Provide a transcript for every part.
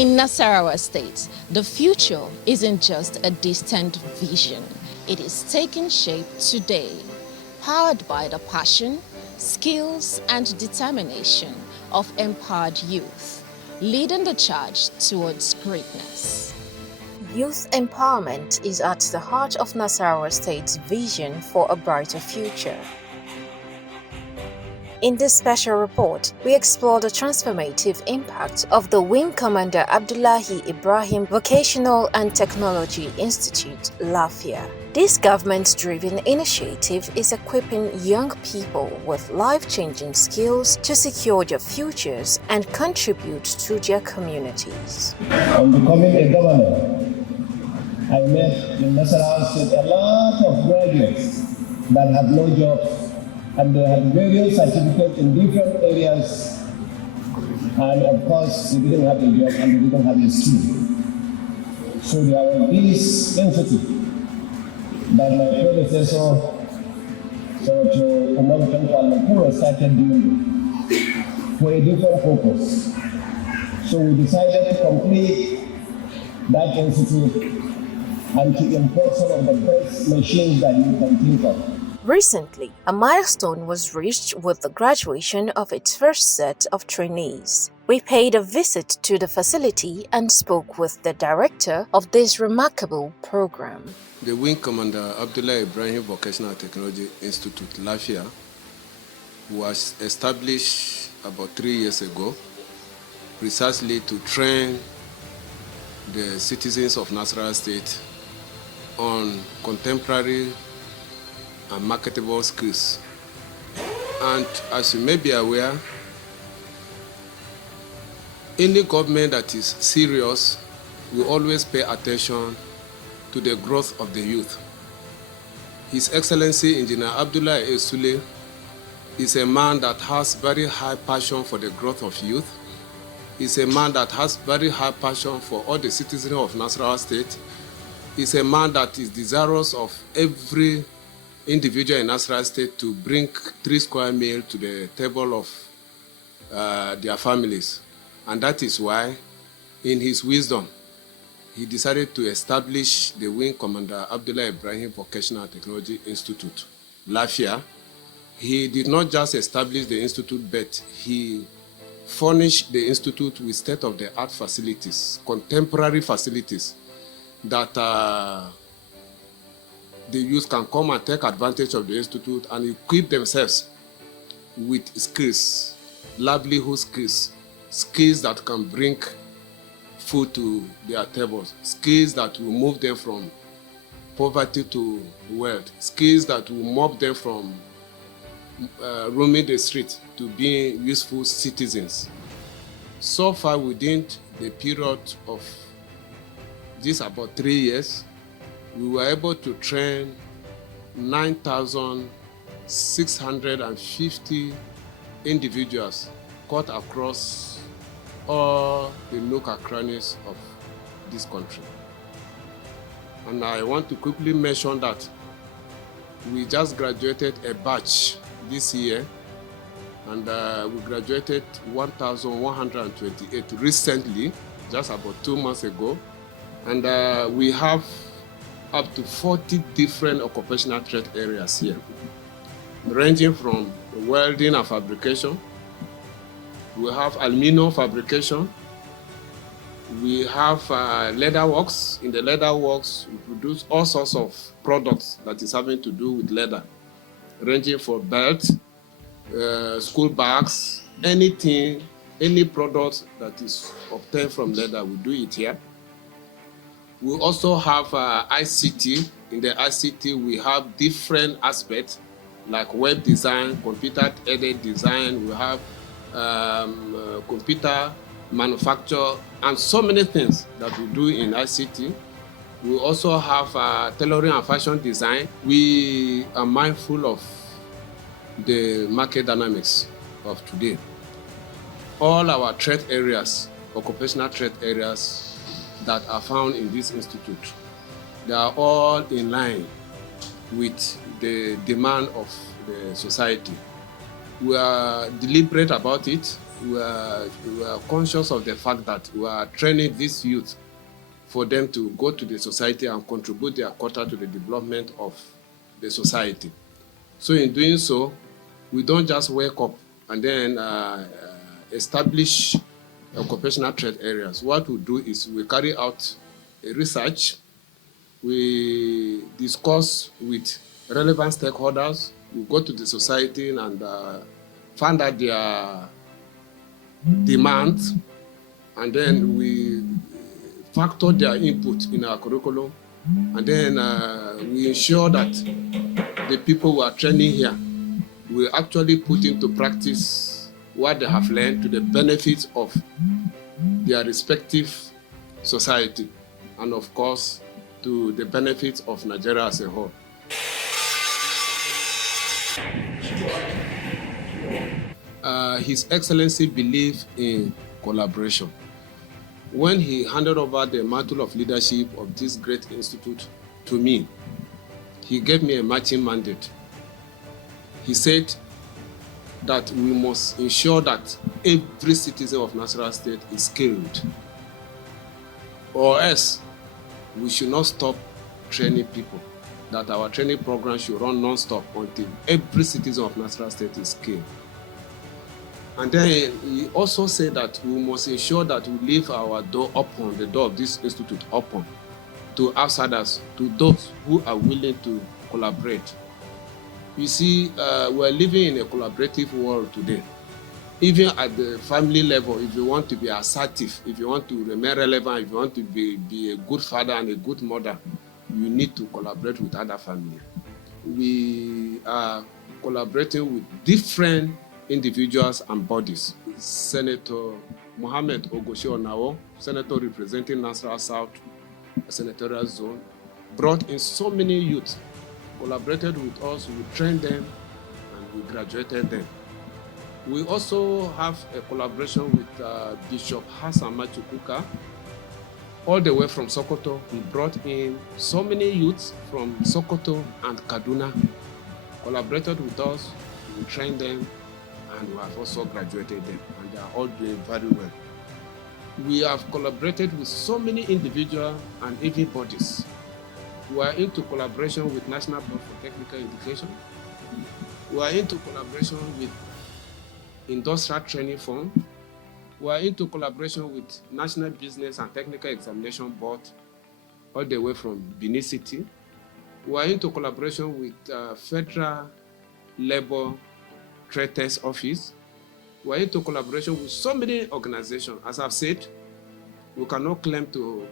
In Nasarawa State, the future isn't just a distant vision. It is taking shape today, powered by the passion, skills, and determination of empowered youth, leading the charge towards greatness. Youth empowerment is at the heart of Nasarawa State's vision for a brighter future. In this special report, we explore the transformative impact of the Wing Commander Abdullahi Ibrahim Vocational and Technology Institute, Lafia. This government-driven initiative is equipping young people with life-changing skills to secure their futures and contribute to their communities. On becoming a governor, I met in Nasarawa State a lot of graduates that have no jobs, and they had various certificates in different areas, and of course they didn't have a job and they didn't have a skill. So there was this institute that my predecessor, Dr. Umar Tanko started doing for a different purpose. So we decided to complete that institute and to import some of the best machines that you can think of. Recently, a milestone was reached with the graduation of its first set of trainees. We paid a visit to the facility and spoke with the director of this remarkable program. The Wing Commander Abdullahi Ibrahim Vocational Technology Institute, Lafia, was established about 3 years ago, precisely to train the citizens of Nasarawa State on contemporary and marketable skills. And as you may be aware, any government that is serious will always pay attention to the growth of the youth. His Excellency Engineer Abdullahi Esule is a man that has very high passion for the growth of youth. He's a man that has very high passion for all the citizens of Nasarawa State. He's a man that is desirous of every individual in Nasarawa State to bring 3 square meals to the table of their families. And that is why, in his wisdom, he decided to establish the Wing Commander Abdullahi Ibrahim Vocational Technology Institute, Lafia. He did not just establish the institute, but he furnished the institute with state-of-the-art facilities, contemporary facilities that the youth can come and take advantage of the institute and equip themselves with skills, livelihood skills, skills that can bring food to their tables, skills that will move them from poverty to wealth, skills that will move them from roaming the street to being useful citizens. So far, within the period of this about 3 years, we were able to train 9,650 individuals cut across all the nook and crannies of this country. And I want to quickly mention that we just graduated a batch this year, and we graduated 1,128 recently, just about 2 months ago. And we have up to 40 different occupational trade areas here, ranging from welding and fabrication. We have aluminum fabrication. We have leather works. In the leather works, we produce all sorts of products that is having to do with leather, ranging from belts, school bags, anything, any product that is obtained from leather, we do it here. We also have ICT. In the ICT, we have different aspects like web design, computer-aided design. We have computer manufacture, and so many things that we do in ICT. We also have tailoring and fashion design. We are mindful of the market dynamics of today. All our trade areas, occupational trade areas, that are found in this institute, they are all in line with the demand of the society. We are deliberate about it. we are conscious of the fact that we are training this youth for them to go to the society and contribute their quota to the development of the society. So in doing so, we don't just wake up and then establish occupational trade areas. What we do is we carry out a research, we discuss with relevant stakeholders, we go to the society and find out their demands, and then we factor their input in our curriculum, and then we ensure that the people who are training here will actually put into practice what they have learned to the benefit of their respective society, and of course, to the benefit of Nigeria as a whole. His Excellency believed in collaboration. When he handed over the mantle of leadership of this great institute to me, he gave me a matching mandate. He said that we must ensure that every citizen of Nasarawa State is skilled, or else we should not stop training people, that our training program should run non-stop until every citizen of Nasarawa State is skilled. And then he also said that we must ensure that we leave our door open, the door of this institute open, to outsiders, to those who are willing to collaborate. You see, we're living in a collaborative world today. Even at the family level, if you want to be assertive, if you want to remain relevant, if you want to be a good father and a good mother, you need to collaborate with other families. We are collaborating with different individuals and bodies. Senator Mohammed Ogoshi Onawo, Senator representing Nasarawa South Senatorial Zone, brought in so many youth, collaborated with us, we trained them, and we graduated them. We also have a collaboration with Bishop Hassan Machukuka, all the way from Sokoto. He brought in so many youths from Sokoto and Kaduna, collaborated with us, we trained them, and we have also graduated them, and they are all doing very well. We have collaborated with so many individuals and even bodies. We are into collaboration with National Board for Technical Education. We are into collaboration with Industrial Training Fund. We are into collaboration with National Business and Technical Examination Board, all the way from Benin City. We are into collaboration with Federal Labor Trade Test Office. We are into collaboration with so many organizations. As I've said, we cannot claim to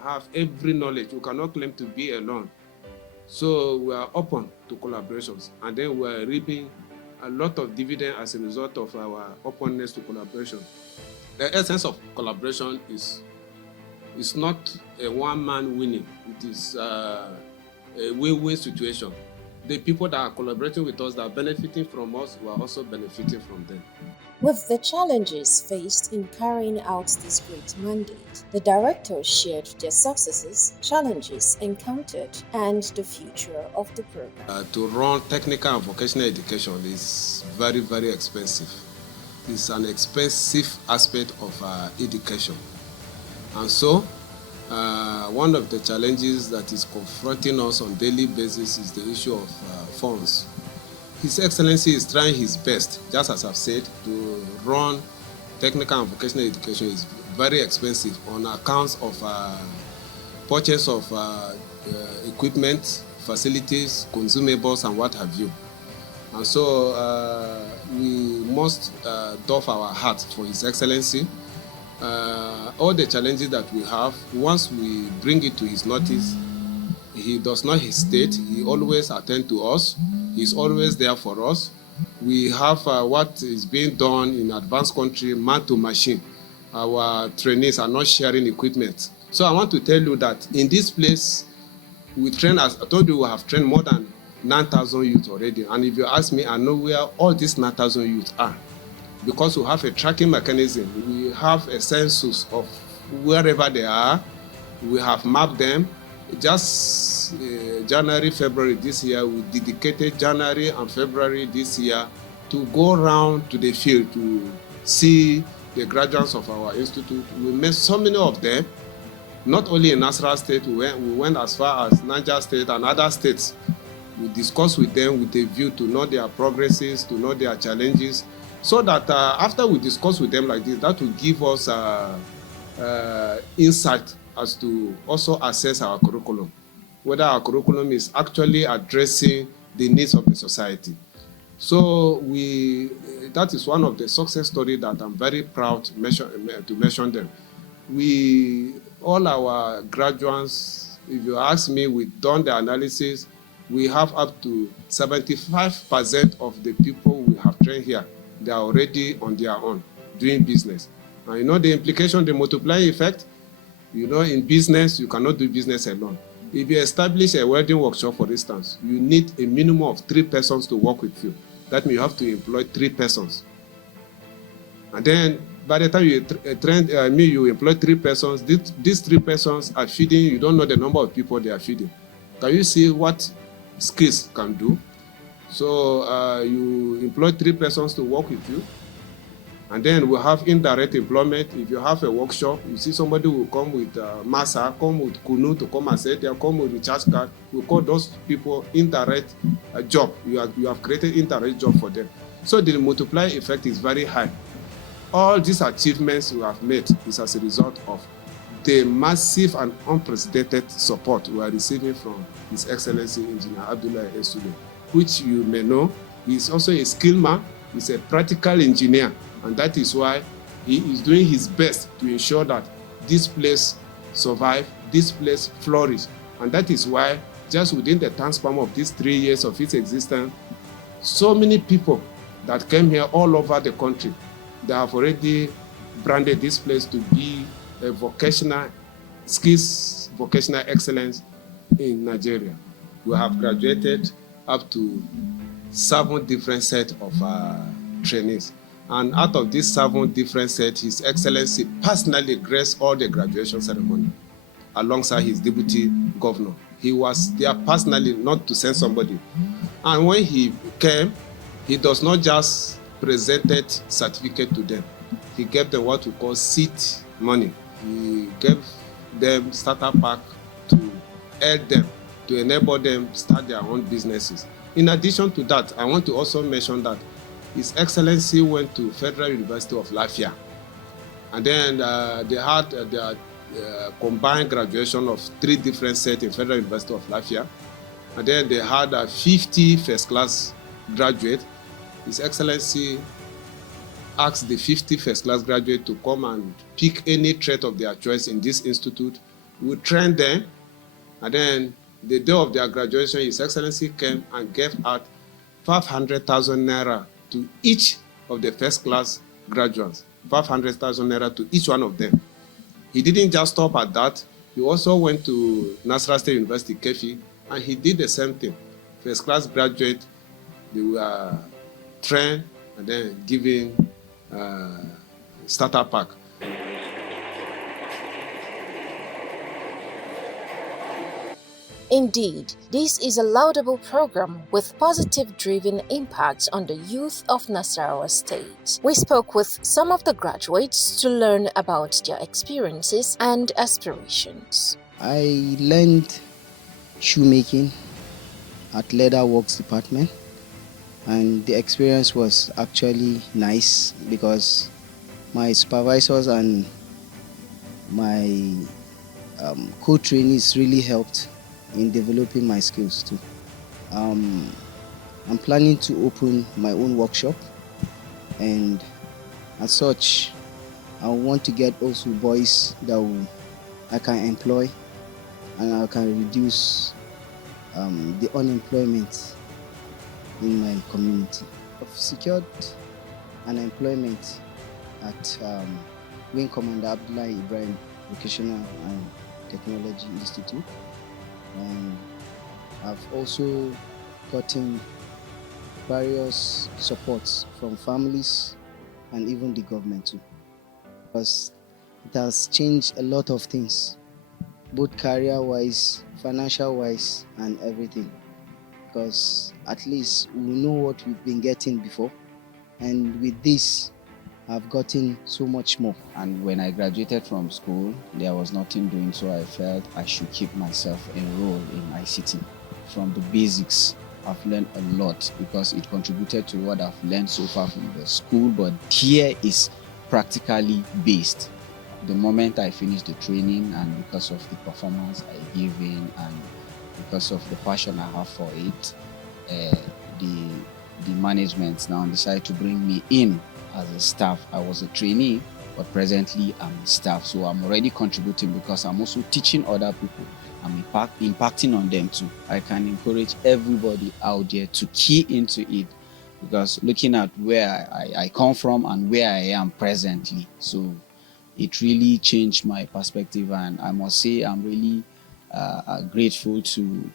have every knowledge. We cannot claim to be alone. So we are open to collaborations, and then we are reaping a lot of dividend as a result of our openness to collaboration. The essence of collaboration is not a one-man winning. It is a win-win situation. The people that are collaborating with us, that are benefiting from us, we are also benefiting from them. With the challenges faced in carrying out this great mandate, the directors shared their successes, challenges encountered, and the future of the program. To run technical and vocational education is very, very expensive. It's an expensive aspect of education. And so, one of the challenges that is confronting us on a daily basis is the issue of funds. His Excellency is trying his best, just as I've said, to run technical and vocational education is very expensive on account of purchase of equipment, facilities, consumables, and what have you. And so we must doff our hat for His Excellency. All the challenges that we have, once we bring it to his notice, he does not hesitate. He always attends to us. He's always there for us. We have what is being done in advanced country, man to machine. Our trainees are not sharing equipment. So I want to tell you that in this place, we train, as I told you, we have trained more than 9,000 youth already. And if you ask me, I know where all these 9,000 youth are. Because we have a tracking mechanism, we have a census of wherever they are. We have mapped them. Just January, February this year, we dedicated January and February this year to go around to the field to see the graduates of our institute. We met so many of them, not only in Nasarawa State, we went as far as Niger State and other states. We discussed with them with a view to know their progresses, to know their challenges, so that after we discuss with them like this, that will give us insight as to also assess our curriculum, whether our curriculum is actually addressing the needs of the society. So that is one of the success stories that I'm very proud to mention them. All our graduates, if you ask me, we've done the analysis, we have up to 75% of the people we have trained here, they are already on their own, doing business. And you know the implication, the multiplying effect, you know, in business, you cannot do business alone. If you establish a welding workshop, for instance, you need a minimum of 3 persons to work with you. That means you have to employ 3 persons. And then by the time you employ 3 persons, these 3 persons are feeding, you don't know the number of people they are feeding. Can you see what skills can do? So you employ 3 persons to work with you. And then we have indirect employment. If you have a workshop, you see somebody will come with masa, come with kunu to come and say they come with recharge card. We call those people indirect job. You have created indirect job for them. So the multiplier effect is very high. All these achievements we have made is as a result of the massive and unprecedented support we are receiving from His Excellency Engineer Abdullahi, which you may know, he is also a skilled man. He's a practical engineer. And that is why he is doing his best to ensure that this place survive, this place flourish. And that is why just within the time span of these 3 years of its existence, so many people that came here all over the country, they have already branded this place to be a vocational skills, vocational excellence in Nigeria. We have graduated up to 7 different sets of trainees. And out of these 7 different sets, His Excellency personally graced all the graduation ceremony alongside his deputy governor. He was there personally, not to send somebody. And when he came, he does not just presented certificate to them. He gave them what we call seed money. He gave them starter pack to help them, to enable them start their own businesses. In addition to that, I want to also mention that His Excellency went to Federal University of Lafia. And then they had their combined graduation of 3 different sets in Federal University of Lafia. And then they had 50 first-class graduates. His Excellency asked the 50 first-class graduates to come and pick any trade of their choice in this institute. We trained them, and then the day of their graduation, His Excellency came and gave out 500,000 naira to each of the first-class graduates, 500,000 naira to each one of them. He didn't just stop at that. He also went to Nasarawa State University, Kefi, and he did the same thing. First-class graduates, they were trained and then given starter pack. Indeed, this is a laudable program with positive driven impacts on the youth of Nasarawa State. We spoke with some of the graduates to learn about their experiences and aspirations. I learned shoemaking at Leather Works Department, and the experience was actually nice because my supervisors and my co-trainees really helped in developing my skills too. I'm planning to open my own workshop, and as such I want to get also boys that I can employ, and I can reduce the unemployment in my community. I've secured an employment at Wing Commander Abdullahi Ibrahim Vocational and Technology Institute. And I've also gotten various supports from families and even the government too, because it has changed a lot of things, both career-wise, financial-wise, and everything. Because at least we know what we've been getting before, and with this I've gotten so much more. And when I graduated from school, there was nothing doing, so I felt I should keep myself enrolled in ICT. From the basics, I've learned a lot because it contributed to what I've learned so far from the school, but here is practically based. The moment I finished the training, and because of the performance I gave in and because of the passion I have for it, the management now decided to bring me in as a staff. I was a trainee, but presently I'm a staff, so I'm already contributing because I'm also teaching other people. I'm impacting on them too. I can encourage everybody out there to key into it, because looking at where I come from and where I am presently, so it really changed my perspective, and I must say I'm really grateful to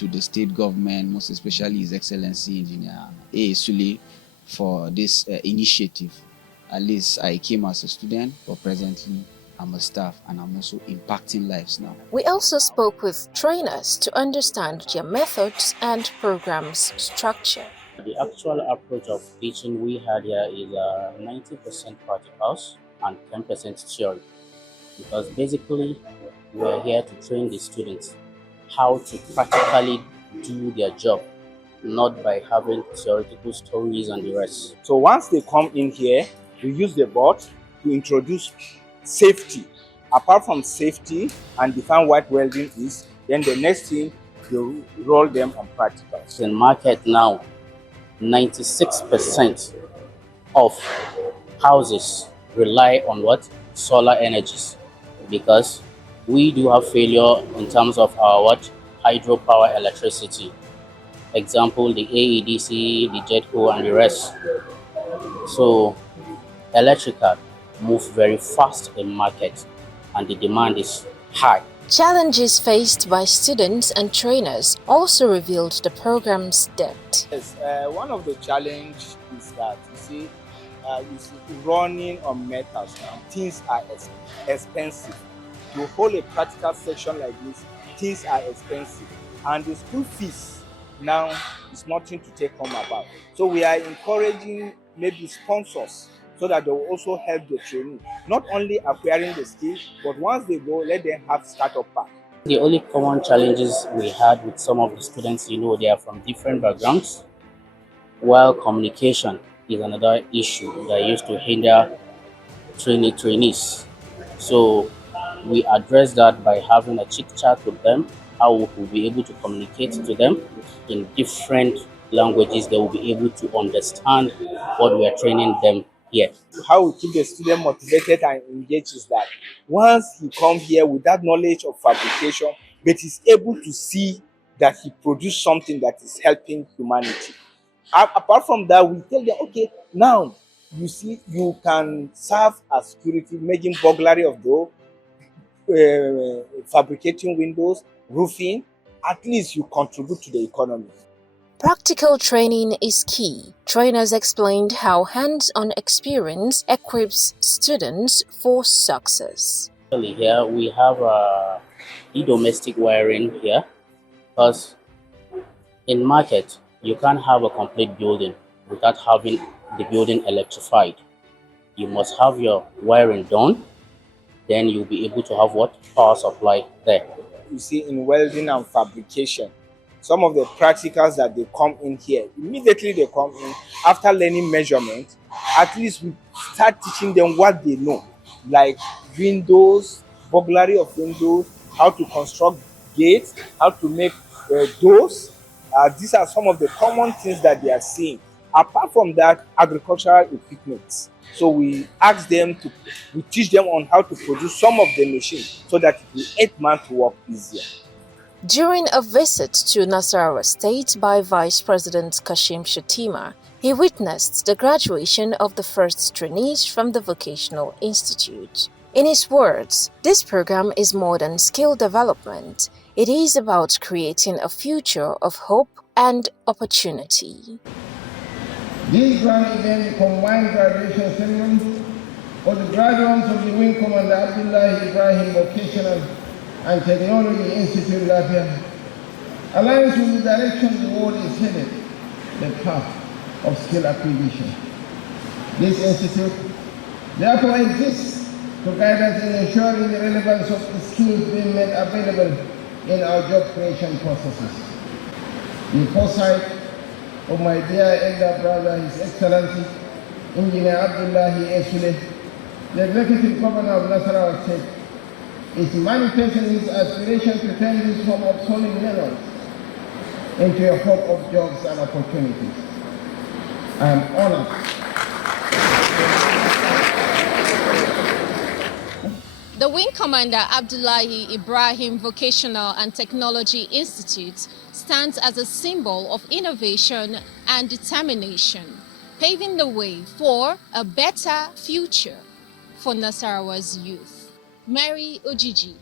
the state government, most especially His Excellency Engineer A. Sule, for this initiative. At least I came as a student, but presently I'm a staff and I'm also impacting lives now. We also spoke with trainers to understand their methods and programs structure. The actual approach of teaching we had here is 90% practicals and 10% theory, because basically we're here to train the students how to practically do their job, not by having theoretical stories and the rest. So once they come in here, we use the board to introduce safety. Apart from safety and define what welding is, then the next thing, you roll them on practicals. In market now, 96% of houses rely on what? Solar energies, because we do have failure in terms of our what? Hydropower electricity. Example, the AEDC, the JETCO and the rest. So electrical move very fast in market and the demand is high. Challenges faced by students and trainers also revealed the program's depth. Yes, one of the challenges is that, you see running on metals now, things are expensive. To hold a practical section like this, things are expensive. And the school fees now is nothing to take home about. So we are encouraging maybe sponsors so that they will also help the training, not only acquiring the skills, but once they go, let them have startup pack. The only common challenges we had with some of the students, they are from different backgrounds, while communication is another issue that used to hinder trainees. So we address that by having a chit chat with them, how we will be able to communicate to them in different languages. They will be able to understand what we are training them here. How we keep the student motivated and engaged is that once he comes here with that knowledge of fabrication, but he's able to see that he produced something that is helping humanity. Apart from that, we tell them, okay, now you see, you can serve as security, making burglary of door, fabricating windows, roofing. At least you contribute to the economy. Practical training is key. Trainers explained how hands-on experience equips students for success. Here we have the domestic wiring here, because in market you can't have a complete building without having the building electrified. You must have your wiring done, then you'll be able to have what? Power supply there. You see, in welding and fabrication, some of the practicals that they come in here, immediately they come in after learning measurement. At least we start teaching them what they know, like windows, burglary of windows, how to construct gates, how to make doors. These are some of the common things that they are seeing. Apart from that, agricultural equipment. So we teach them on how to produce some of the machines so that it will aid man to work easier. During a visit to Nasarawa State by Vice President Kashim Shettima, he witnessed the graduation of the first trainees from the Vocational Institute. In his words, this program is more than skill development. It is about creating a future of hope and opportunity. This grand event combined graduation ceremony for the graduates of the Wing Commander Abdullahi Ibrahim Vocational and Technology Institute Lafia aligns with the direction the world is headed, the path of skill acquisition. This institute therefore exists to guide us in ensuring the relevance of the skills being made available in our job creation processes. The foresight of my dear elder brother, His Excellency, Engineer Abdullahi, the Executive Governor of Nasarawa State, is manifesting his aspiration to turn this home of solid minerals into a hub of jobs and opportunities. I am honored. The Wing Commander Abdullahi Ibrahim Vocational and Technology Institute stands as a symbol of innovation and determination, paving the way for a better future for Nasarawa's youth. Mary Ojiji.